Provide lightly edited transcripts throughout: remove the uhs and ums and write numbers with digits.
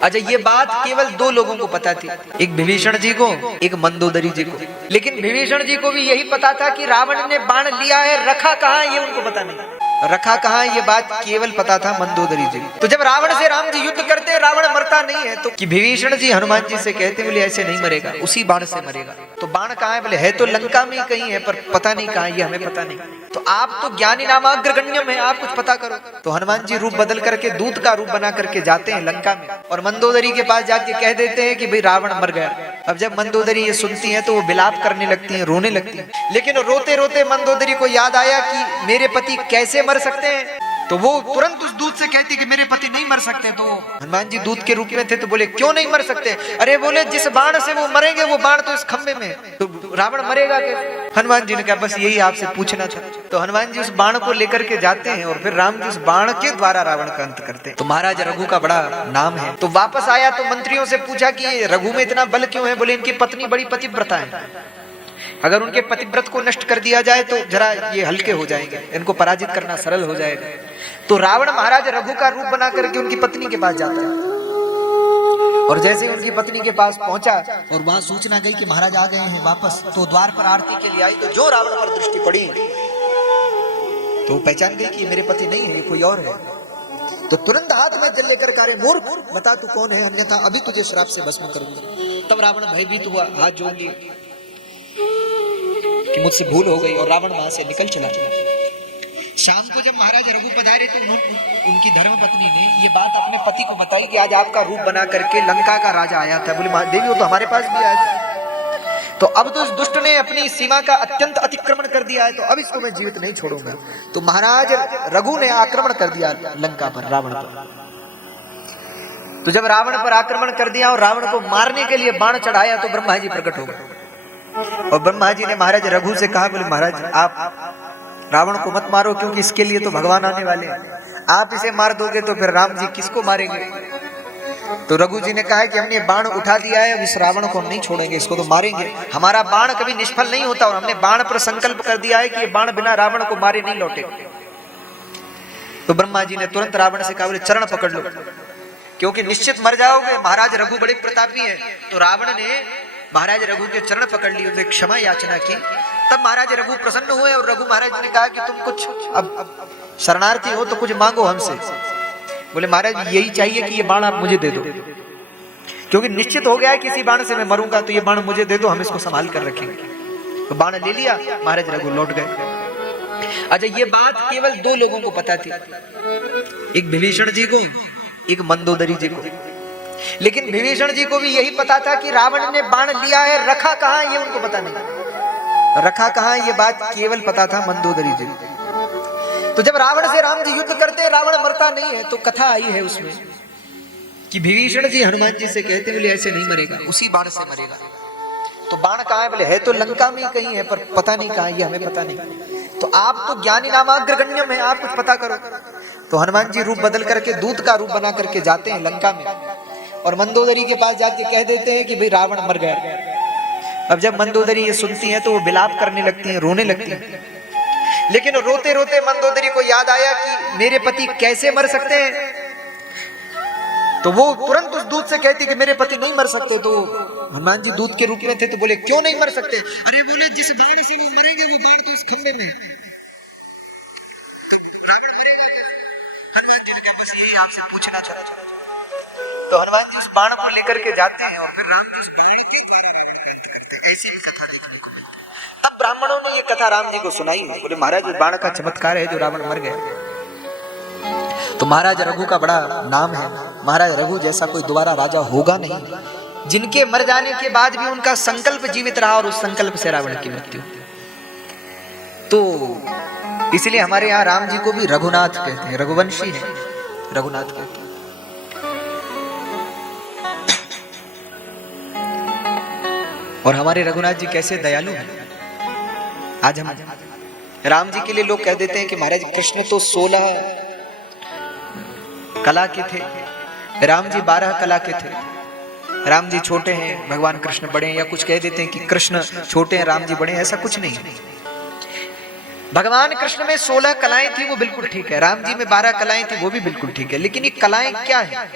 अच्छा, ये बात केवल दो लोगों को पता थी, एक विभीषण जी को, एक मंदोदरी जी को। लेकिन विभीषण जी को भी यही पता था कि रावण ने बाण लिया है, रखा कहाँ ये उनको पता नहीं, रखा कहाँ ये बात केवल पता था मंदोदरी जी। तो जब रावण से राम जी युद्ध करते, रावण मरता नहीं है, तो कि विभीषण जी हनुमान जी से कहते, बोले ऐसे नहीं मरेगा, उसी बाण से मरेगा। तो बाण कहाँ है? बोले है तो लंका में कहीं है, पर पता नहीं कहाँ, ये हमें पता नहीं। तो आप तो ज्ञानी नामाग्रगण्यम है, आप कुछ पता करो। तो हनुमान जी रूप बदल करके दूत का रूप बना करके जाते हैं लंका में, और मंदोदरी के पास जाके कह देते हैं कि भाई रावण मर गया। अब जब मंदोदरी ये सुनती है तो वो विलाप करने लगती है, रोने लगती है। लेकिन रोते रोते मंदोदरी को याद आया कि मेरे पति कैसे मर सकते हैं, तो वो तुरंत उस दूत से कहती कि मेरे पति नहीं मर सकते। तो हनुमान जी दूत के रूप में थे, तो बोले क्यों नहीं मर सकते? अरे बोले जिस बाण से वो मरेंगे वो बाण तो इस खंबे में, तो रावण मरेगा कैसे? हनुमान जी ने कहा बस यही आपसे पूछना था। तो हनुमान जी उस बाण को लेकर के जाते हैं और फिर राम जी उस बाण के द्वारा रावण का अंत करते हैं। तो महाराज रघु का बड़ा नाम है। तो वापस आया तो मंत्रियों से पूछा कि रघु में इतना बल क्यों है? बोले इनकी पत्नी बड़ी पतिव्रता है, अगर उनके पतिव्रत को नष्ट कर दिया जाए तो जरा ये हल्के हो जाएंगे, इनको पराजित करना सरल हो जाएगा। तो रावण महाराज रघु का रूप बना करके उनकी पत्नी के पास जाता है, और जैसे ही उनकी पत्नी के पास पहुंचा और वहां सूचना गई कि महाराज आ गए हैं वापस, तो द्वार पर आरती के लिए आई, तो जो रावण पर दृष्टि पड़ी तो पहचान गई कि मेरे पति नहीं है, ये कोई और है। तो तुरंत हाथ में जल लेकर कहा, मूर्ख बता तू कौन है, अन्यथा अभी तुझे श्राप से भस्म करूंगा। तब रावण भयभीत हुआ, हाथ जोड़ लिए कि मुझसे भूल हो गई, और रावण वहां से निकल चला। शाम को जब महाराज रघु पधारे तो उनकी धर्म पत्नी ने ये बात अपने पति को बताई कि आज आपका रूप बना करके लंका का राजा आया था। बोले देवी वो तो हमारे पास भी आया था, तो अब तो इस दुष्ट ने अपनी सीमा का अत्यंत अतिक्रमण कर दिया है, तो अब इसको मैं जीवित नहीं छोड़ूंगा। तो महाराज रघु ने आक्रमण कर दिया लंका पर, रावण पर। तो जब रावण पर आक्रमण कर दिया और रावण को मारने के लिए बाण चढ़ाया, तो ब्रह्मा जी प्रकट हो गए, और ब्रह्मा जी ने महाराज रघु से कहा, बोले महाराज आप रावण को मत मारो, क्योंकि इसके लिए तो भगवान आने वाले हैं, आप इसे मार दोगे तो फिर राम जी किसको मारेंगे? तो रघु जी ने कहा कि हमने बाण उठा दिया है, अब इस रावण को हम नहीं छोड़ेंगे, इसको तो मारेंगे, हमारा बाण कभी निष्फल नहीं होता, और हमने बाण पर संकल्प कर दिया है कि ये बाण बिना रावण को मारे नहीं लौटेगा। तो ब्रह्मा जी ने तुरंत रावण से कहा, बोले चरण पकड़ लो, क्योंकि निश्चित मर जाओगे, महाराज रघु बड़े प्रतापी हैं। तो रावण ने महाराज रघु के चरण पकड़ लिए, उनसे क्षमा याचना की। तब महाराज रघु प्रसन्न हुए, और रघु महाराज ने कहा कि तुम कुछ अब शरणार्थी हो तो कुछ मांगो हमसे। बोले महाराज यही चाहिए कि ये बाण आप मुझे दे दो, क्योंकि निश्चित हो गया है किसी बाण से मैं मरूंगा, तो ये बाण मुझे दे दो, हम इसको संभाल कर रखेंगे। तो बाण ले लिया, महाराज रघु लौट गए। अच्छा, ये बात केवल दो लोगों को पता थी, एक विभीषण जी को, एक मंदोदरी जी को। लेकिन विभीषण जी को भी यही पता था कि रावण ने बाण लिया है, रखा कहाँ ये उनको पता नहीं, रखा कहाँ ये बात केवल पता था मंदोदरी जी। तो जब रावण से राम जी युद्ध करते, रावण मरता नहीं है, तो कथा आई है उसमें कि विभीषण जी हनुमान जी से कहते, बोले ऐसे नहीं मरेगा, उसी बाण से मरेगा। तो बाण कहाँ है? बोले है तो लंका में कहीं है, पर पता नहीं कहाँ, ये हमें पता नहीं। तो आप तो ज्ञानी नामाग्रगण्यम है, आप कुछ पता करो। तो हनुमान जी रूप बदल करके दूत का रूप बना करके जाते हैं लंका में, और मंदोदरी के पास जाके कह देते हैं कि भाई रावण मर गया। अब जब मंदोदरी ये सुनती है तो वो विलाप करने लगती है, रोने लगती है। लेकिन रोते रोते मंदोदरी को याद आया कि मेरे पति कैसे मर सकते हैं, तो वो तुरंत उस दूत से कहती कि मेरे पति नहीं मर सकते। तो हनुमान जी दूत के रूप में थे, तो बोले क्यों नहीं मर सकते? अरे बोले जिस बाण से वो मरेंगे वो बाण तो इस खंबे में, रावण मरेगा। हनुमान जी ने कहा बस यही आपसे पूछना था। तो हनुमान जी उस बाण को लेकर के जाते हैं, और फिर राम जी उस बाण के द्वारा रावण का अंत करते हैं। ऐसी भी कथा देखने को मिलती। अब ब्राह्मणों ने ये कथा राम जी को सुनाई, बोले महाराज उस बाण का चमत्कार है जो रावण मर गया। तो महाराज रघु का बड़ा नाम है, महाराज रघु जैसा कोई दोबारा राजा होगा नहीं, जिनके मर जाने के बाद भी उनका संकल्प जीवित रहा, और उस संकल्प से रावण की मृत्यु। तो इसलिए हमारे यहाँ राम जी को भी रघुनाथ कहते हैं, रघुवंशी है, रघुनाथ कहते हैं। और हमारे रघुनाथ जी कैसे दयालु हैं। आज हम राम जी के लिए लोग कह देते हैं कि महाराज कृष्ण तो 16 कला के थे, राम जी 12 कला के थे। राम जी छोटे हैं, भगवान कृष्ण बड़े हैं, या कुछ कह देते हैं कि कृष्ण छोटे हैं, राम जी बड़े हैं। ऐसा कुछ नहीं है। भगवान कृष्ण में 16 कलाएं थी, वो बिल्कुल ठीक है। राम जी में 12 कलाएं थी, वो भी बिल्कुल ठीक है। लेकिन ये कलाएं क्या है?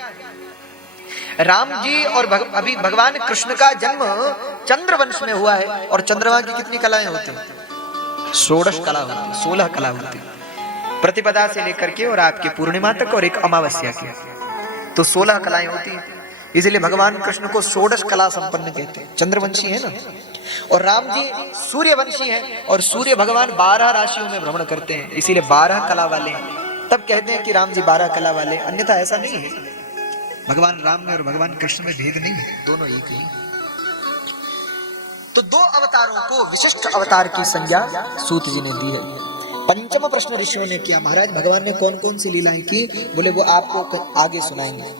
राम जी और अभी भगवान कृष्ण का जन्म चंद्रवंश में हुआ है और चंद्रमा की कितनी कलाएं होती हैं? 16 कला होती, 16 कला होती, प्रतिपदा से लेकर के और आपके पूर्णिमा तक और एक अमावस्या की, तो 16 कलाएं होती हैं। इसलिए भगवान कृष्ण को 16 कला संपन्न कहते हैं, चंद्रवंशी है ना। और राम जी सूर्यवंशी हैं और सूर्य भगवान 12 राशियों में भ्रमण करते हैं, इसीलिए 12 कला वाले हैं। तब कहते हैं कि राम जी 12 कला वाले, अन्यथा ऐसा नहीं है। भगवान राम में और भगवान कृष्ण में भेद नहीं है, दोनों एक ही। तो 2 अवतारों को विशिष्ट अवतार की संज्ञा सूत जी ने दी है। पंचम प्रश्न ऋषियों ने किया, महाराज भगवान ने कौन कौन सी लीलाएं की? बोले वो आपको आगे सुनाएंगे।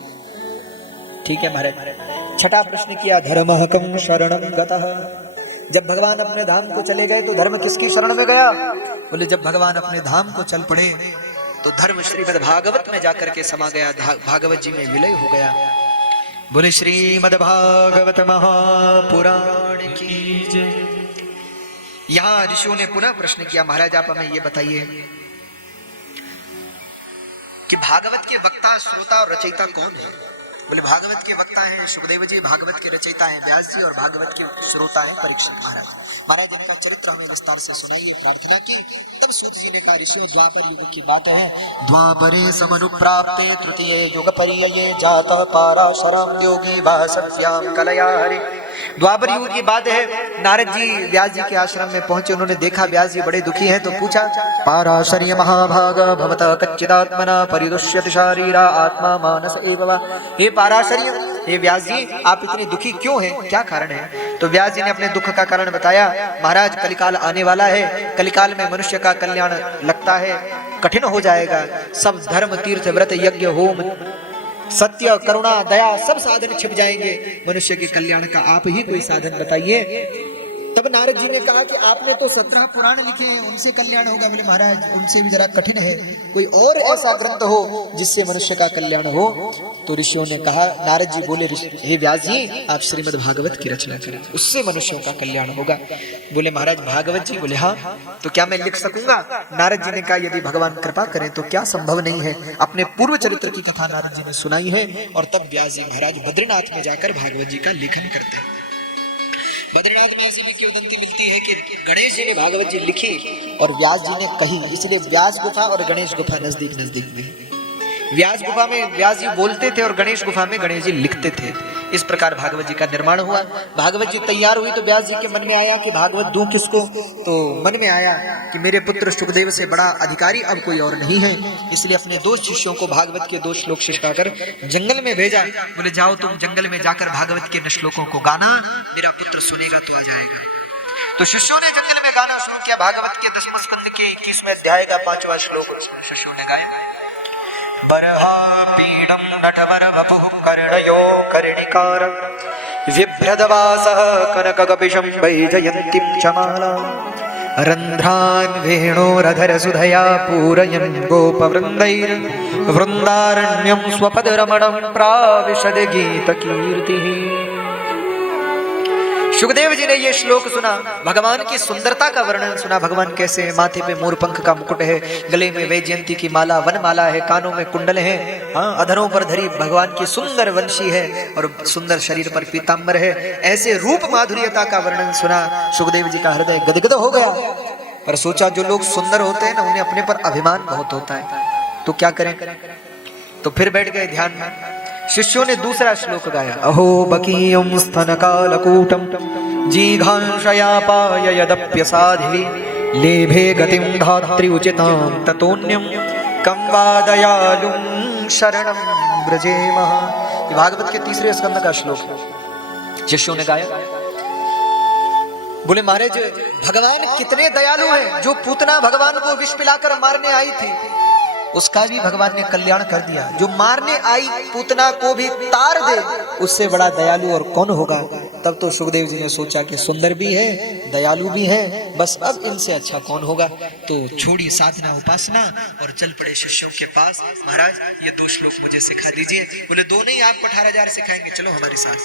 ठीक है महाराज। छठा प्रश्न किया, धर्महकं शरणं गतः। जब भगवान अपने धाम को चले गए तो धर्म किसकी शरण में गया? बोले जब भगवान अपने धाम को चल पड़े तो धर्म श्रीमद् भागवत में जाकर के समा गया, भागवत जी में विलय हो गया। बोले श्रीमद् भागवत महापुराण की जय। यहां ऋषियों ने पुनः प्रश्न किया, महाराज आप हमें ये बताइए कि भागवत के वक्ता, श्रोता और रचयिता कौन है? बोले भागवत के वक्ता हैं सुखदेव जी, भागवत के रचयिता हैं व्यास जी और भागवत के श्रोता हैं परीक्षित महाराज। महाराज इनका चरित्र हमें विस्तार से सुनाइए, प्रार्थना की। तब सूत जी ने कहा, ऋषियों द्वापर युग की बात है, द्वापरे समनुप्राप्ते तृतीये युग पर्यये जातः पाराशरं योगी वासव्याम कलया हरि। द्वापर युग की बात है, नारद जी व्यास जी के आश्रम में पहुंचे, उन्होंने देखा व्यास जी बड़े दुखी हैं, तो पूछा, पाराशर्य महाभाग भवतः कच्चिदात्मना परिदुष्यति शारीरा आत्मा मानस एव वा। हे पाराशर्य, हे व्यास जी आप इतने दुखी क्यों हैं, क्या कारण है? तो व्यास जी ने अपने दुख का कारण बताया। महाराज कलिकाल आने वाला है, कलिकाल में मनुष्य का कल्याण लगता है कठिन हो जाएगा। सब धर्म तीर्थ व्रत यज्ञ होम सत्य करुणा दया सब साधन छिप जाएंगे, मनुष्य के कल्याण का आप ही कोई साधन बताइए। तब नारद जी ने कहा कि आपने तो 17 पुराण लिखे हैं, उनसे कल्याण होगा। बोले महाराज उनसे भी जरा कठिन है, कोई और ऐसा ग्रंथ हो जिससे मनुष्य का कल्याण हो। तो ऋषियों ने कहा, नारद जी बोले, हे व्यास जी आप श्रीमद् भागवत की रचना करें, उससे मनुष्यों का कल्याण होगा। बोले महाराज भागवत जी? बोले हाँ। तो क्या मैं लिख सकूंगा? नारद जी ने कहा, यदि भगवान कृपा करें तो क्या संभव नहीं है। अपने पूर्व चरित्र की कथा नारद जी ने सुनाई है और तब व्यास जी महाराज बद्रीनाथ में जाकर भागवत जी का लेखन करते हैं। बद्रीनाथ में ऐसी भी किंवदंती मिलती है कि गणेश जी ने भागवत जी लिखी और व्यास जी ने कही, इसलिए व्यास गुफा और गणेश गुफा नजदीक नजदीक में। व्यास गुफा में व्यास जी बोलते थे और गणेश गुफा में गणेश जी लिखते थे। इस प्रकार भागवत जी का निर्माण हुआ। भागवत जी तैयार हुई तो व्यास जी के मन में आया कि भागवत दूं किसको? तो मन में आया कि मेरे पुत्र सुखदेव से बड़ा अधिकारी अब कोई और नहीं है, इसलिए अपने 2 शिष्यों को भागवत के 2 श्लोक सिखाकर जंगल में भेजा। बोले जाओ तुम जंगल में जाकर भागवत के श्लोकों को गाना, मेरा पुत्र सुनेगा तो आ जाएगा। तो शिष्यों ने जंगल में गाना शुरू किया। भागवत के 10वें स्कंद के 21वें अध्याय का 5वां श्लोक शिष्यों ने गाया। परहापीडं नटवरवपुः कर्णयो कर्णिकारं विभ्रदवासः कनकगपिशं वैजयन्तीं चमालां रन्ध्रान् वेणोरधरसुधया पूरयन् गोपवृन्दैर्वृन्दारण्यं स्वपदरमणं प्राविशद गीतकीर्तिः। सुखदेव जी ने ये श्लोक सुना, भगवान की सुंदरता का वर्णन सुना। भगवान कैसे माथे पे मोर पंख का मुकुट है, गले में वैजयंती की माला वनमाला है, कानों में कुंडल है, हाँ अधरों पर धरी भगवान की सुंदर वंशी है और सुंदर शरीर पर पीतांबर है। ऐसे रूप माधुर्यता का वर्णन सुना, सुखदेव जी का हृदय गदगद हो गया। पर सोचा जो लोग सुंदर होते हैं ना उन्हें अपने पर अभिमान बहुत होता है, तो क्या करें? तो फिर बैठ गए ध्यान में। शिष्यों ने दूसरा श्लोक गाया। अहो बकीयं स्तनकालकूटं जिघांशयापाय यदप्यसाधि लेभे गतिं धात्री उचितां ततोन्यं कं वा दयालुं शरणं व्रजेमः। ये भागवत के 3रे स्कंद का श्लोक शिष्यों ने गाया। बोले महाराज भगवान कितने दयालु हैं, जो पूतना भगवान को विष पिलाकर मारने आई थी उसका भी भगवान ने कल्याण कर दिया। जो मारने आई पूतना को भी तार दे, उससे बड़ा दयालु और कौन होगा? तब तो सुखदेव जी ने सोचा कि सुंदर भी है, दयालु भी है बस अब इनसे अच्छा कौन होगा। तो छोड़ी साधना उपासना और चल पड़े शिष्यों के पास। महाराज ये 2 श्लोक मुझे सिखा दीजिए। बोले 2 नहीं, आपको 18,000 सिखाएंगे, चलो हमारे साथ।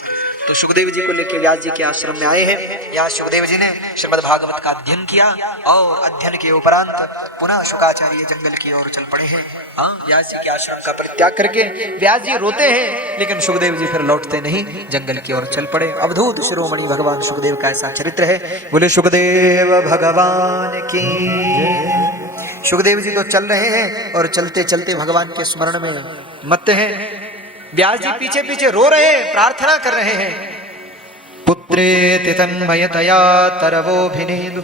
तो सुखदेव जी को लेकर व्यास जी के आश्रम में आए हैं। यहाँ सुखदेव जी ने श्रीमद् भागवत का अध्ययन किया और अध्ययन के उपरांत पुनः शुकाचार्य जंगल की ओर चल पड़े हैं। हाँ, व्यास जी के आश्रम का परित्याग करके व्यास जी रोते हैं, लेकिन सुखदेव जी फिर लौटते नहीं, जंगल की ओर चल पड़े। अवधूत शिरोमणि भगवान सुखदेव का ऐसा चरित्र है। बोले सुखदेव भगवान की। सुखदेव जी तो चल रहे हैं और चलते चलते भगवान के स्मरण में मत्ते हैं। व्यास जी पीछे पीछे रो रहे हैं, प्रार्थना कर रहे हैं। पुत्रे तन्मयतया तरवोभिनेदु,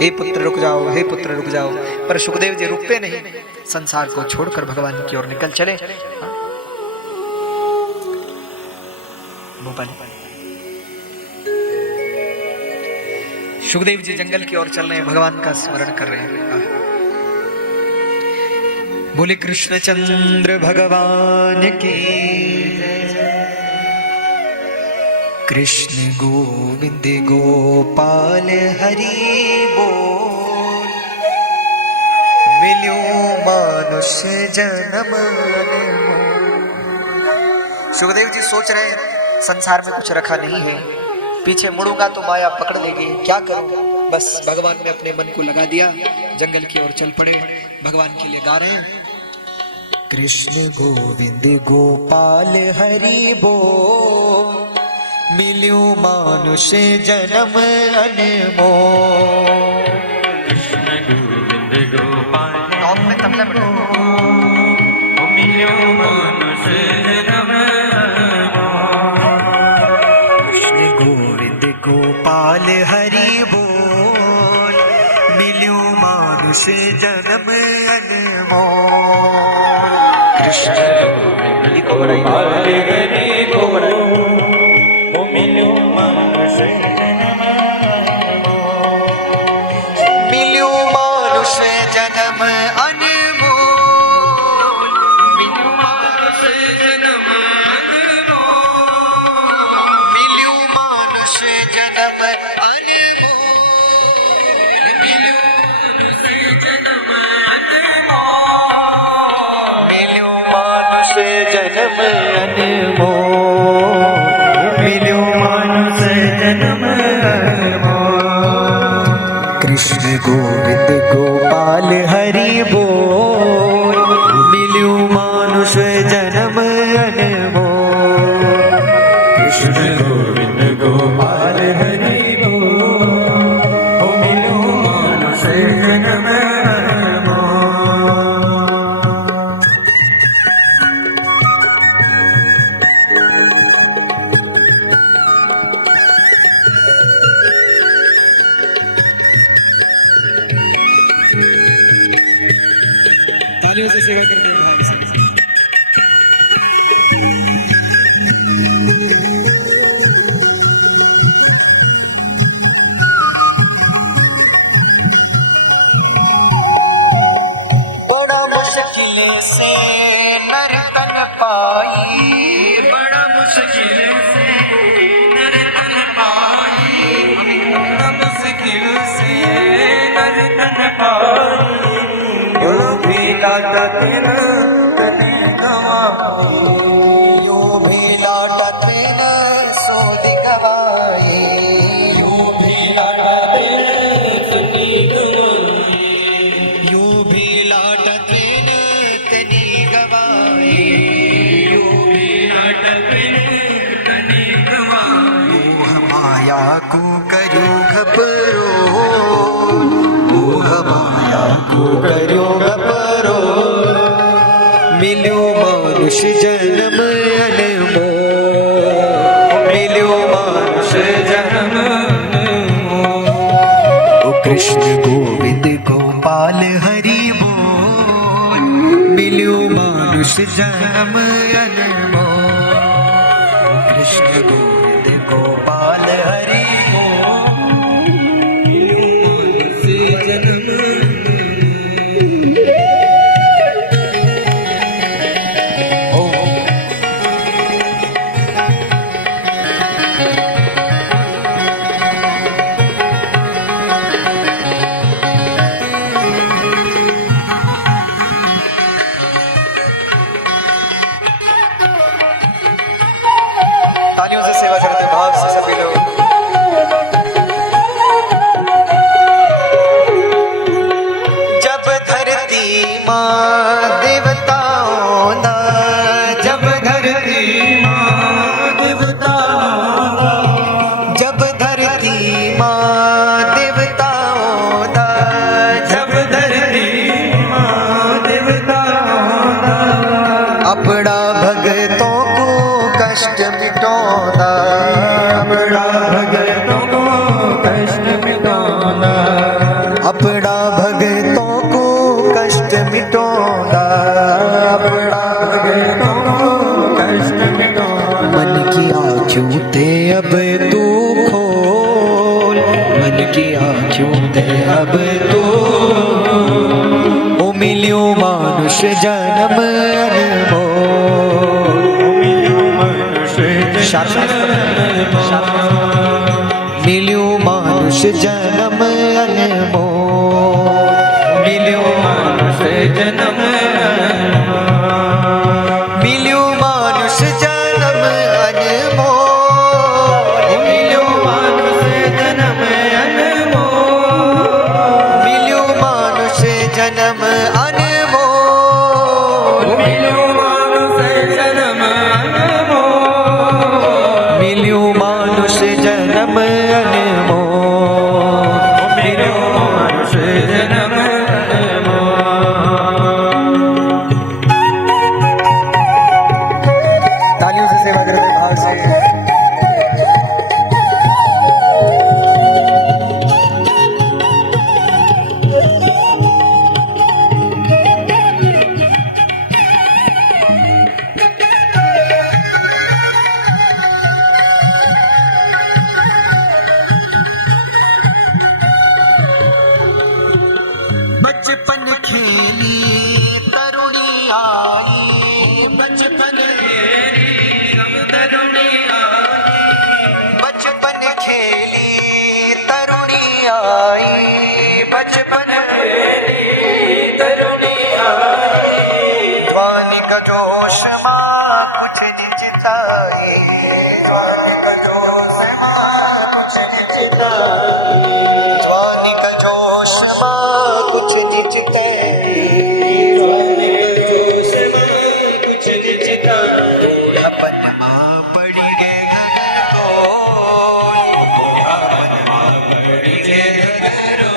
हे पुत्र रुक जाओ, हे पुत्र रुक जाओ। पर सुखदेव जी रुकते नहीं, संसार को छोड़कर भगवान की ओर निकल चले। सुखदेव जी जंगल की ओर चल रहे हैं, भगवान का स्मरण कर रहे हैं। बोले कृष्णचंद्र भगवान की। कृष्ण गोविंद गोपाल हरि बोल, मिल्यो मानुष जन्म अनमोल। सुखदेव जी सोच रहे हैं संसार में कुछ रखा नहीं है, पीछे मुड़ूंगा तो माया पकड़ लेगी, क्या करूं। बस भगवान ने अपने मन को लगा दिया, जंगल की ओर चल पड़े। भगवान के लिए गा रहे हैं, कृष्ण गोविंद गोपाल हरि बोल, मिल्यो मानुष जन्म अनमोल। कृष्ण गोविंद गोपाल में तबला बजा, मिल्यो मानुष जन्म गोपाल हरि बोल, मिल्यो मानुष जन्म अनमोल। कृष्ण गोपाल हरि बोल, मिल्यो मानुष जन्म अनमोल। मिल्यो मानुष जन्म अनमोल, मिल्यो मानुष जन्म अनमोल, मिल्यो मानुष जन्म अनमोल, मिल्यो मानुष जन्म अनमोल, मिल्यो मानुष जन्म अनमोल। कृष्ण गोविंद गोपाल हरि बोल, मिल्यो मानुष जन्म अनमोल। कृष्ण गोविंद गोपाल हरि बोल, मिल्यो मानुष जन्म अनमोल। तालियों से सेवा करते हैं भाव से। बड़ा मुश्किल से नर तन पाई, बड़ा मुश्किल से नर तन पाई, बड़ा मुश्किल से नर तन पाई। यो भी लाटा दिन तने गवाई, यो भी लाटा तेन सोद गवाए, यो भी लाटा दिन तने गवाई, यो भी लाटा तेन तनी गवाए। यो भी लाटा दिन तने गवाई। मोह माया को करो घबरो, मोह माया को करो घबरो, मिल्यो मानुष जन्म अनमोल, मिल्यो मानुष जन्म अनमोल। ओ कृष्ण गोविंद गोपाल हरि बोल, मिल्यो मानुष जन्म अनमोल। कृष्ण गोविंद गोपाल हरि बोल, मिल्यो मानुष जन्म तालियों से सेवा करते भाव से सभी लोग। जब धरती मां देवताओं दा, जब धरती मां देवताओं दा, जब धरती मां देवताओं दा, जब धरती मां देवताओं दा, अपना भगतों को कष्ट मिटाਉਂਦਾ, अपना भगतों को कष्ट मिटाਉਂਦਾ, अपना भगतों को कष्ट मिटाਉਂਦਾ, अपना भगतों को कष्ट मिटाਉਂਦਾ। मन की आँखों ते अब तू खोल, मन की आँखों ते अब तू, ओ मिलियो मानुष जन्म अनमोल, मिलियो मानुष जन्म अनमोल, मिलियो मानुष जन्म अनमोल, मिलियो मानुष जन्म अनमोल, मिलियो मानुष जन्म अनमोल, मिलियो मानुष जन्म अनमोल, मिलियो मानुष जन्म अनमोल, मिलियो मानुष जन्म अनमोल, मिलियो मानुष जन्म अनमोल। तालियों से सेवा करते भाव से। बचपन खेली तरुणी आई, बचपन खेली तरुणी आई, बचपन खेली तरुणी आई, बचपन खेली तरुणी आई, जवानी का जोश माँ कुछ निचताई, जवानी का जोश माँ कुछ निचताई, जवानी का जोश माँ कुछ निचते, कुछ निचता, अपन माँ पड़ी गे घर को, अपन माँ पड़ी गे घर रो,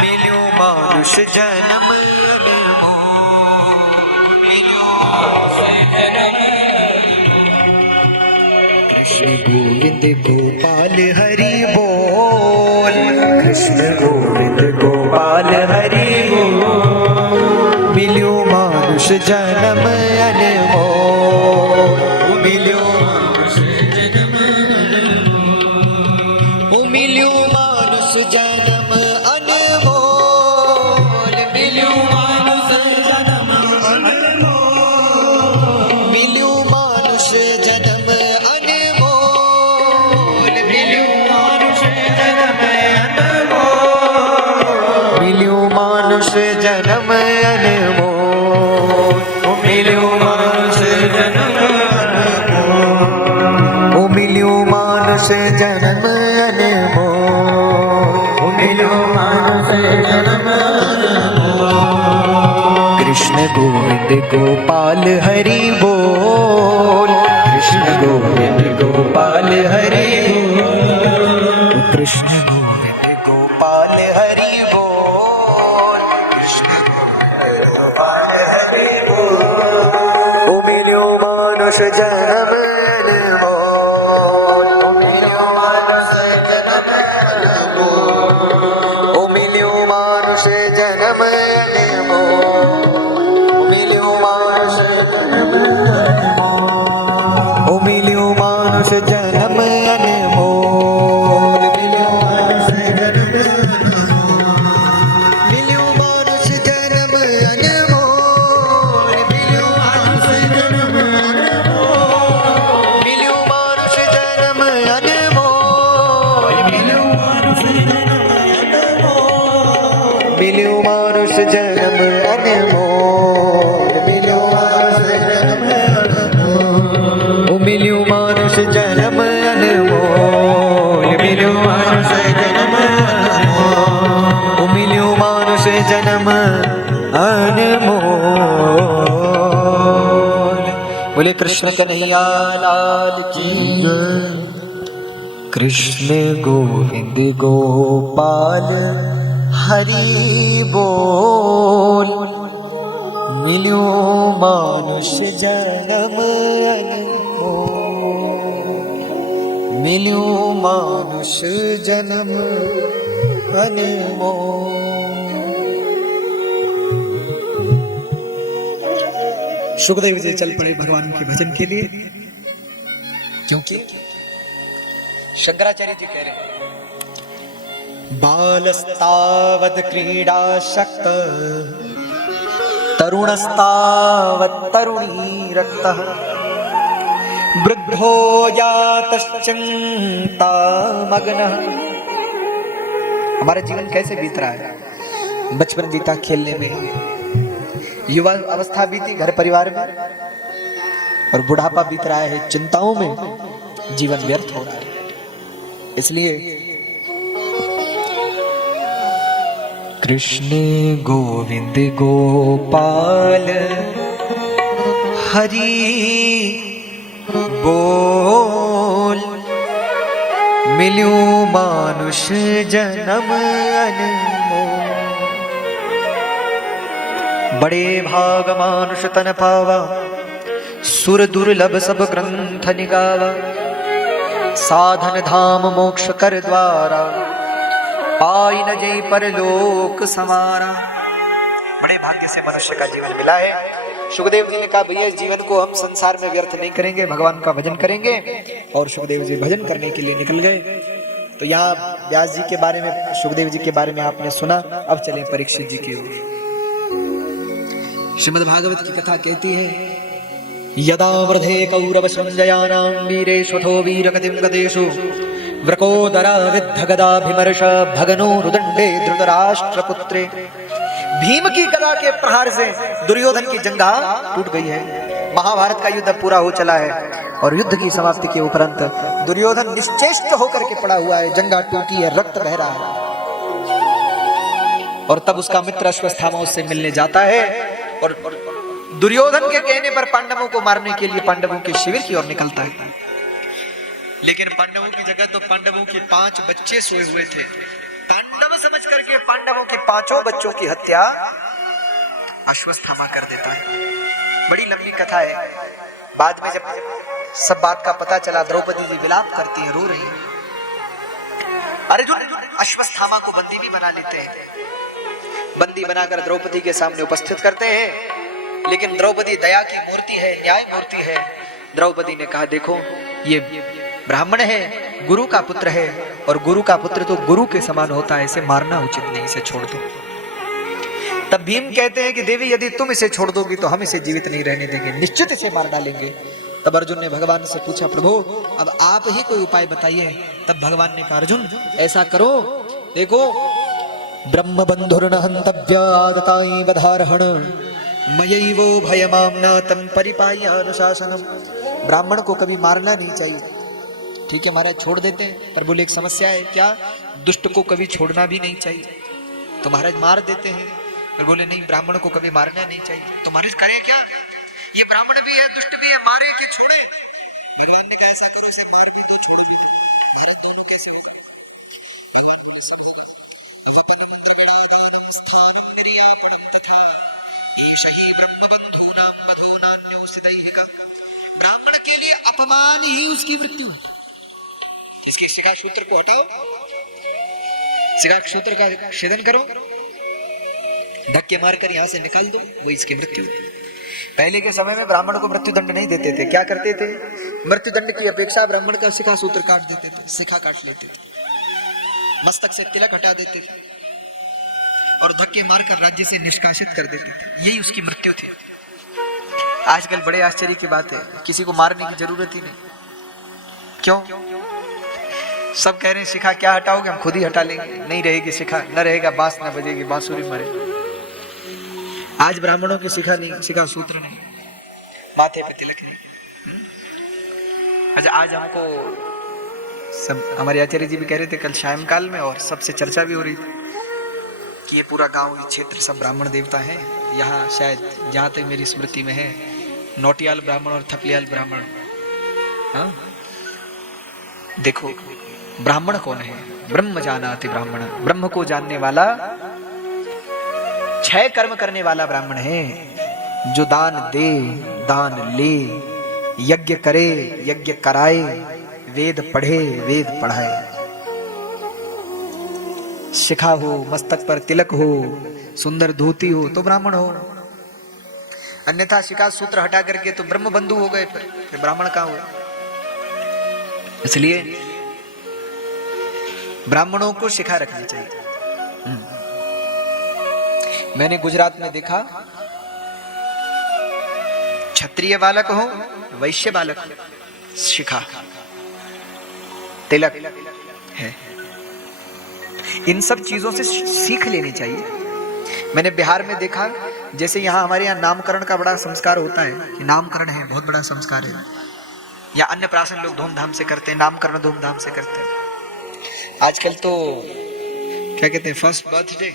मिलियो मानुष जन्म अनमोल, मिलियो मानुष जन्म अनमोल। कृष्ण गोविंद गोपाल हरि बोल, कृष्ण गोविंद गोपाल हरि बोल, मिलियो मानुष जन्म अनमोल, मिलियो मानुष जन्म अनमोल, मिलियो मानुष जन्म अनमोल, मिलियो मानुष जन्म अनमोल, मिलियो मानुष जन्म अनमोल, मिलियो मानुष जन्म अनमोल, मिलियो मानुष जन्म अनमोल, मिलियो मानुष जन्म अनमोल, मिलियो मानुष जन्म अनमोल, मिलियो मानुष जन्म अनमोल। कृष्ण गोविंद गोपाल हरि बोल, कृष्ण गोविंद गोपाल हरि बोल, कृष्ण गोविंद गोपाल हरि बोल, कृष्ण गोविंद गोपाल हरि बोल, ओ मिलियो मानुष जन्म अनमोल, ओ मिलियो मानुष जन्म अनमोल, ओ मिलियो मानुष जन्म अनमोल, मिलियो मानुष जन्म अनमोल, ओ मिलियो मानुष जन्म अनमोल, मिलियो मानुष जन्म अनमोल, मिलियो मानुष जन्म अनमोल, मिलियो मानुष जन्म अनमोल, मिलियो मानुष जन्म अनमोल, मिलियो मानुष जन्म अनमोल, मिलियो मानुष जन्म अनमोल, मिलियो मानुष जन्म अनमोल, ओ मिलियो मानुष कृष्ण कन्हैया लाल की जय। कृष्ण गोविंद गोपाल हरि बोल। मिल्यो मानुष जन्म अनमोल। मिल्यो मानुष जन्म अनमोल। सुखदेव जी चल पड़े भगवान के भजन के लिए, क्योंकि शंकराचार्य जी कह रहे हैं बालस्तावद क्रीडाशक्त तरुणस्तावत् तरुणी रक्तः वृद्धो जातश्चिन्तामग्नः। हमारा जीवन कैसे बीत रहा है? बचपन बीता खेलने में, युवा अवस्था बीती घर परिवार में, और बुढ़ापा बीत रहा है चिंताओं में। जीवन व्यर्थ हो रहा है। इसलिए कृष्ण गोविंद गोपाल हरि बोल। मिल्यो मानुष जन्म अनमोल। बड़े भाग मानुष तन पावा सुर दुर्लभ सब ग्रंथ निगावा। साधन धाम मोक्ष कर द्वारा पाई न जय परलोक समारा। बड़े भाग्य से मनुष्य का जीवन मिला है। सुखदेव जी ने कहा भैया इस जीवन को हम संसार में व्यर्थ नहीं करेंगे, भगवान का भजन करेंगे। और सुखदेव जी भजन करने के लिए निकल गए। तो यहाँ व्यास जी के बारे में, सुखदेव जी के बारे में आपने सुना। अब चले परीक्षित जी की ओर। श्रीमद् भागवत की कथा कहती है यदा वृधे कौरव संजयानां वीरेष्वथो वीरगतिं गतेषु व्रकोदरा विद्ध गदाभिमर्श भगनो रुदंडे धृतराष्ट्रपुत्रे। भीम की गदा के प्रहार से दुर्योधन की जंघा टूट गई है। महाभारत का युद्ध पूरा हो चला है और युद्ध की समाप्ति के उपरांत दुर्योधन निश्चेष्ट होकर के पड़ा हुआ है। जंघा टूटी है, रक्त बह रहा है। और तब उसका मित्र अश्वत्थामा उससे मिलने जाता है और दुर्योधन के कहने पर पांडवों को मारने के लिए पांडवों के शिविर की ओर निकलता है। लेकिन पांडवों की जगह तो पांडवों के 5 बच्चे सोए हुए थे। पांडव समझ करके पांडवों के 5 बच्चों की हत्या अश्वत्थामा कर देता है। बड़ी लंबी कथा है। बाद में जब सब बात का पता चला, द्रौपदी जी विलाप करती हैं, रो रही हैं। अर्जुन अश्वत्थामा को बंदी भी बना लेते हैं। बंदी बनाकर द्रौपदी के सामने उपस्थित करते हैं। लेकिन द्रौपदी दया की मूर्ति है, न्याय मूर्ति है। द्रौपदी ने कहा देखो ये ब्राह्मण है, गुरु का पुत्र है, और गुरु का पुत्र तो गुरु के समान होता है, इसे मारना उचित नहीं, इसे छोड़ दो। तब भीम कहते हैं कि देवी यदि तुम इसे छोड़ दोगी तो हम इसे जीवित नहीं रहने देंगे, निश्चित इसे मार डालेंगे। तब अर्जुन ने भगवान से पूछा प्रभु अब आप ही कोई उपाय बताइए। तब भगवान ने कहा अर्जुन ऐसा करो, देखो ब्रह्म बंधुर्न हंतव्यादताई वधारहण मयैवो भयमाम्नातं परिपाह्यानुशासनम्। ब्राह्मण को कभी मारना नहीं चाहिए। ठीक है महाराज छोड़ देते हैं, पर बोले एक समस्या है। क्या? दुष्ट को कभी छोड़ना भी नहीं चाहिए। तो महाराज मार देते हैं, पर बोले नहीं ब्राह्मण को कभी मारना नहीं चाहिए। तो महाराज करे क्या? ये ब्राह्मण भी है, दुष्ट भी है, मारे कि छोड़े? भगवान ने कहा ऐसा करो, इसे मार भी दो, छोड़ भी दो। कैसे? ब्राह्मण के लिए अपमान ही उसकी मृत्यु है। इसके शिखा सूत्र को हटाओ, शिखा सूत्र का छेदन करो, धक्के मारकर यहां से निकाल दो, वो इसकी मृत्यु। पहले के समय में ब्राह्मण को मृत्यु दंड नहीं देते थे। क्या करते थे? मृत्यु दंड की अपेक्षा ब्राह्मण का शिखा सूत्र काट देते थे, शिखा काट लेते थे, मस्तक से तिलक हटा देते थे और धक्के मारकर राज्य से निष्कासित कर देते थे। यही उसकी मृत्यु थी। आजकल बड़े आश्चर्य की बात है, किसी को मारने की जरूरत ही नहीं। क्यों? सब कह रहे हैं शिखा क्या हटाओगे, हम खुद ही हटा लेंगे। नहीं रहेगी शिखा, न रहेगा बांस, न बजेगी बांसुरी, मरे। आज ब्राह्मणों की शिखा नहीं, शिखा सूत्र नहीं, माथे पे तिलक नहीं। अच्छा आज हमको सब हमारे आचार्य जी भी कह रहे थे कल सायंकाल में, और सबसे चर्चा भी हो रही थी कि ये पूरा गांव, ये क्षेत्र सब ब्राह्मण देवता है। यहाँ शायद जहाँ तक मेरी स्मृति में है नौटियाल ब्राह्मण और थपलियाल ब्राह्मण। हाँ, देखो ब्राह्मण कौन है? ब्रह्म जानाति ब्राह्मण, ब्रह्म को जानने वाला, 6 कर्म करने वाला ब्राह्मण है। जो दान दे, दान ले, यज्ञ करे, यज्ञ कराए, वेद पढ़े, वेद पढ़ाए, शिखा हो, मस्तक पर तिलक हो, सुंदर धोती हो तो ब्राह्मण हो। अन्यथा शिखा सूत्र हटा करके तो ब्रह्म बंधु हो गए, फिर ब्राह्मण कहां हुए? इसलिए ब्राह्मणों को शिखा रखनी चाहिए। मैंने गुजरात में देखा, क्षत्रिय बालक हो, वैश्य बालक हो, शिखा, तिलक है। इन सब चीजों से सीख लेनी चाहिए। मैंने बिहार में देखा, जैसे यहाँ हमारे यहाँ नामकरण का बड़ा संस्कार होता है, कि नामकरण है, बहुत बड़ा संस्कार है, या अन्नप्राशन लोग धूमधाम से करते हैं, नामकरण धूमधाम से करते हैं। आजकल तो क्या कहते हैं, फर्स्ट बर्थडे,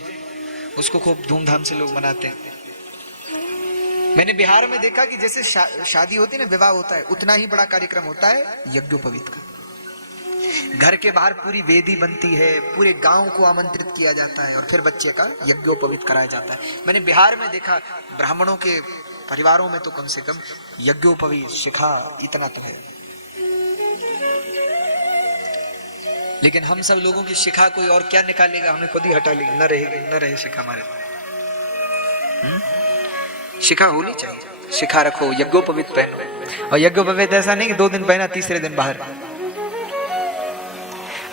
उसको खूब धूमधाम से लोग मनाते हैं। मैंने बिहार में देखा कि जैसे शादी होती है ना, विवाह होता है, उतना ही बड़ा कार्यक्रम होता है यज्ञोपवीत का। घर के बाहर पूरी वेदी बनती है, पूरे गांव को आमंत्रित किया जाता है और फिर बच्चे का यज्ञोपवीत कराया जाता है। मैंने बिहार में देखा, ब्राह्मणों के परिवारों में तो कम से कम यज्ञोपवीत, शिखा इतना तो है। लेकिन हम सब लोगों की शिखा कोई और क्या निकालेगा, हमें खुद ही हटा लेगा, न रहेगी, न रहे शिखा हमारे। शिखा होनी चाहिए, शिखा रखो, यज्ञोपवीत पहनो। और यज्ञोपवीत ऐसा नहीं कि 2 दिन पहना, तीसरे दिन बाहर।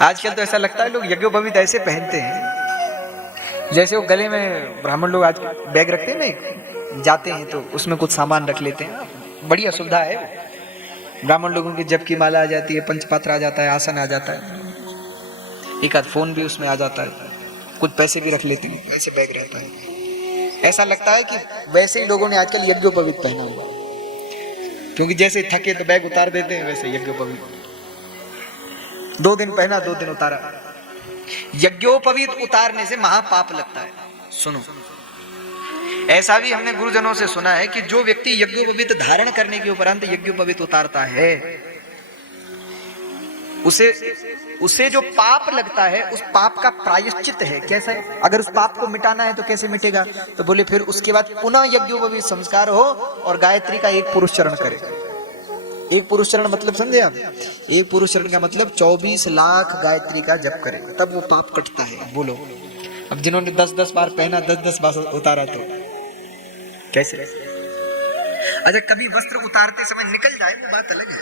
आजकल तो ऐसा लगता है लोग यज्ञोपवीत ऐसे पहनते हैं जैसे वो गले में, ब्राह्मण लोग आज बैग रखते हैं ना, जाते हैं तो उसमें कुछ सामान रख लेते हैं, बड़ी असुविधा है। ब्राह्मण लोगों की जप की माला आ जाती है, पंचपात्र आ जाता है, आसन आ जाता है, एक आध फोन भी उसमें आ जाता है, कुछ पैसे भी रख लेते हैं, ऐसे बैग रहता है। ऐसा लगता है कि वैसे ही लोगों ने आजकल यज्ञोपवीत पहना हुआ, क्योंकि जैसे थके तो बैग उतार देते हैं, वैसे यज्ञोपवीत 2 दिन पहना, 2 दिन उतारा। यज्ञोपवीत उतारने से महापाप लगता है। सुनो, ऐसा भी हमने गुरुजनों से सुना है कि जो व्यक्ति यज्ञोपवीत धारण करने के उपरांत यज्ञोपवीत उतारता है, उसे जो पाप लगता है, उस पाप का प्रायश्चित है। कैसा है? अगर उस पाप को मिटाना है तो कैसे मिटेगा? तो बोले फिर उसके बाद पुनः यज्ञोपवीत संस्कार हो और गायत्री का 1 पुरुष चरण करे। 1 पुरुष चरण मतलब समझे आप? 1 पुरुष चरण का मतलब 24 लाख गायत्री का जप करे, तब वो पाप कटता है। बोलो, अब जिन्होंने 10-10 बार पहना, 10-10 बार उतारा, तो कैसे? अच्छा, कभी वस्त्र उतारते समय निकल जाए वो बात अलग है,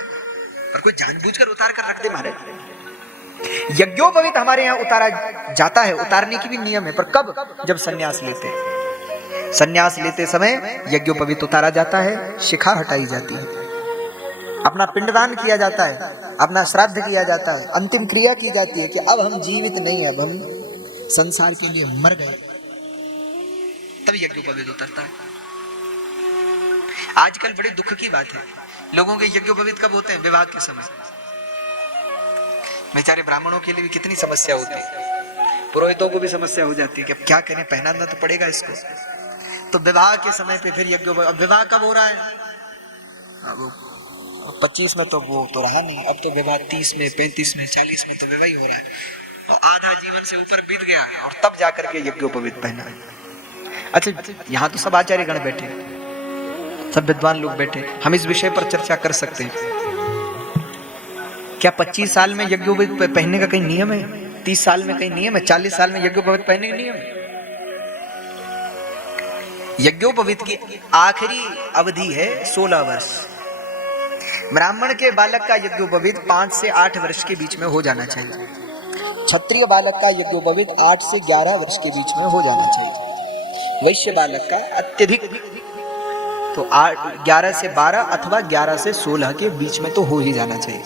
पर कोई जानबूझकर उतार कर रख दे मारे। यज्ञोपवीत हमारे यहाँ उतारा जाता है, उतारने की भी नियम है, पर कब? जब संन्यास लेते हैं। संन्यास लेते समय यज्ञोपवीत उतारा जाता है, शिखा हटाई जाती है, अपना पिंडदान किया जाता है, अपना श्राद्ध किया जाता है, अंतिम क्रिया की जाती है कि अब हम जीवित नहीं है, अब हम संसार के लिए मर गए, तब यज्ञोपवीत उतरता है। आजकल बड़े दुख की बात है, लोगों के यज्ञोपवीत कब होते हैं? विवाह के समय। बेचारे ब्राह्मणों के लिए भी कितनी समस्या होती है, पुरोहितों को भी समस्या हो जाती है कि अब क्या करें, पहनाना तो पड़ेगा इसको। तो विवाह के समय पे फिर यज्ञोपवीत। विवाह कब हो रहा है? अब 25 में तो वो तो रहा नहीं, अब तो विवाह 30 में, 35 में, 40 में तो विवाह ही हो रहा है, और आधा जीवन से ऊपर बीत गया है, और तब जाकर के यज्ञोपवीत पहना है। अच्छा, यहाँ तो सब आचार्य गण बैठे, सब विद्वान लोग बैठे, हम इस विषय पर चर्चा कर सकते हैं। क्या 25 साल में यज्ञोपवीत पहनने का कहीं नियम है? 30 साल में कहीं नियम है? 40 साल में यज्ञोपवीत पहनने का नियम है? यज्ञोपवीत की आखिरी अवधि है 16 वर्ष। ब्राह्मण के बालक का यज्ञोपवीत 5 से 8 वर्ष के बीच में हो जाना चाहिए। क्षत्रिय बालक का यज्ञोपवीत 8 से 11 वर्ष के बीच में हो जाना चाहिए। वैश्य बालक का अत्यधिक तो 11 से 12 अथवा 11 से 16 के बीच में तो हो ही जाना चाहिए।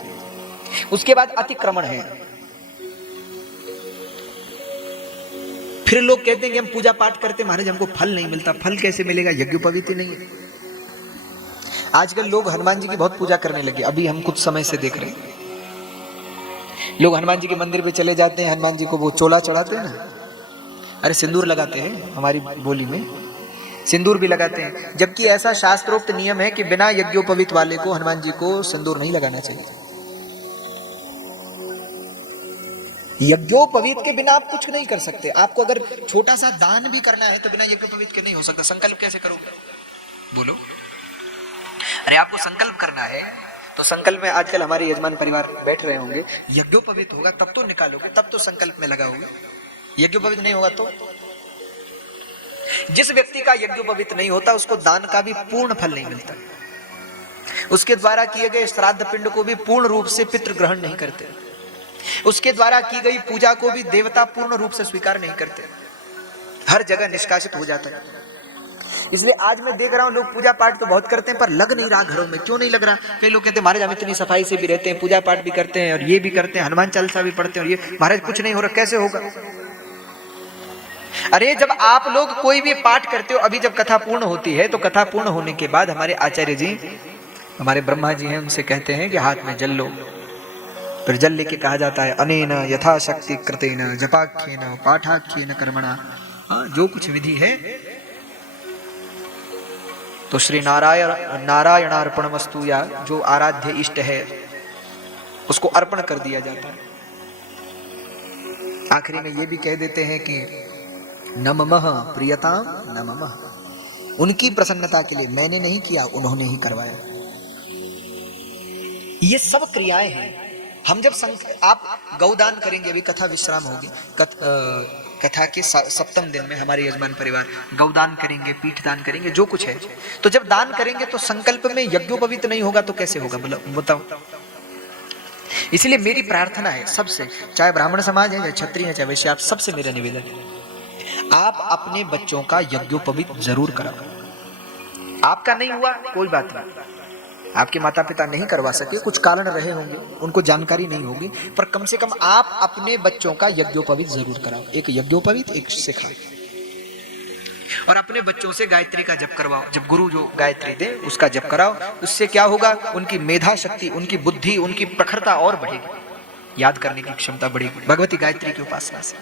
उसके बाद अतिक्रमण है। फिर लोग कहते हैं कि हम पूजा पाठ करते महाराज, हमको फल नहीं मिलता। फल कैसे मिलेगा? यज्ञोपवीत ही नहीं है। आजकल लोग हनुमान जी की बहुत पूजा करने लगे, अभी हम कुछ समय से देख रहे हैं। लोग हनुमान जी के मंदिर पे चले जाते हैं, हनुमान जी को वो चोला चढ़ाते हैं ना, अरे सिंदूर लगाते हैं हमारी बोली में, सिंदूर भी लगाते हैं, जबकि ऐसा शास्त्रोक्त नियम है कि बिना यज्ञोपवीत वाले को हनुमान जी को सिंदूर नहीं लगाना चाहिए। यज्ञोपवीत के बिना आप कुछ नहीं कर सकते। आपको अगर छोटा सा दान भी करना है तो बिना यज्ञोपवीत के नहीं हो सकता। संकल्प कैसे करोगे? बोलो। अरे आपको संकल्प करना है तो संकल्प में आजकल हमारे यजमान परिवार बैठ रहे होंगे, यज्ञोपवीत होगा तब तो निकालोगे, तब तो संकल्प में लगाओगे। यज्ञोपवीत नहीं होगा तो जिस व्यक्ति का यज्ञोपवीत नहीं होता उसको दान का भी पूर्ण फल नहीं मिलता। उसके द्वारा किए गए श्राद्ध पिंड को भी पूर्ण रूप से पितृ ग्रहण नहीं करते। उसके द्वारा की गई पूजा को भी देवता पूर्ण रूप से स्वीकार नहीं करते। हर जगह निष्कासित हो जाता है। इसलिए आज मैं देख रहा हूं लोग पूजा पाठ तो बहुत करते हैं पर लग नहीं रहा घरों में। क्यों नहीं लग रहा? कई लोग कहते हैं महाराज हम इतनी सफाई से भी रहते हैं, पूजा पाठ भी करते हैं और ये भी करते हैं, हनुमान चालीसा भी पढ़ते हैं और ये महाराज कुछ नहीं हो रहा, कैसे होगा? अरे जब आप लोग कोई भी पाठ करते हो, अभी जब कथा पूर्ण होती है तो कथा पूर्ण होने के बाद हमारे आचार्य जी, हमारे ब्रह्मा जी हैं, उनसे कहते हैं कि हाथ में जल लो। फिर जल लेके कहा जाता है अनेन यथाशक्ति कृतेन जपाख्येन पाठाख्येन कर्मणा। जो कुछ विधि है तो श्री नारायणार्पण वस्तु या जो आराध्य इष्ट है उसको अर्पण कर दिया जाता है। आखिरी में ये भी कह देते हैं कि नमः प्रियताम नमः। उनकी प्रसन्नता के लिए मैंने नहीं किया, उन्होंने ही करवाया। ये सब क्रियाएं हैं। हम जब आप गौदान करेंगे, अभी कथा विश्राम होगी, कथा के सप्तम दिन में हमारे यजमान परिवार गौदान करेंगे, पीठ दान करेंगे, जो कुछ है। तो जब दान करेंगे तो संकल्प में यज्ञोपवीत नहीं होगा तो कैसे होगा? बताओ। इसलिए मेरी प्रार्थना है सबसे, चाहे ब्राह्मण समाज है, चाहे क्षत्रिय है, चाहे वैश्य, आप सबसे मेरा निवेदन है, आप अपने बच्चों का यज्ञोपवीत जरूर कराओ। आपका नहीं हुआ कोई बात नहीं, आपके माता पिता नहीं करवा सके, कुछ कारण रहे होंगे, उनको जानकारी नहीं होगी, पर कम से कम आप अपने बच्चों का यज्ञोपवीत जरूर कराओ। एक यज्ञोपवीत, एक शिखा। और अपने बच्चों से गायत्री का जप करवाओ। जब गुरु जो गायत्री दे उसका जप कराओ। उससे क्या होगा? उनकी मेधा शक्ति, उनकी बुद्धि, उनकी प्रखरता और बढ़ेगी, याद करने की क्षमता बढ़ेगी भगवती गायत्री की उपासना से।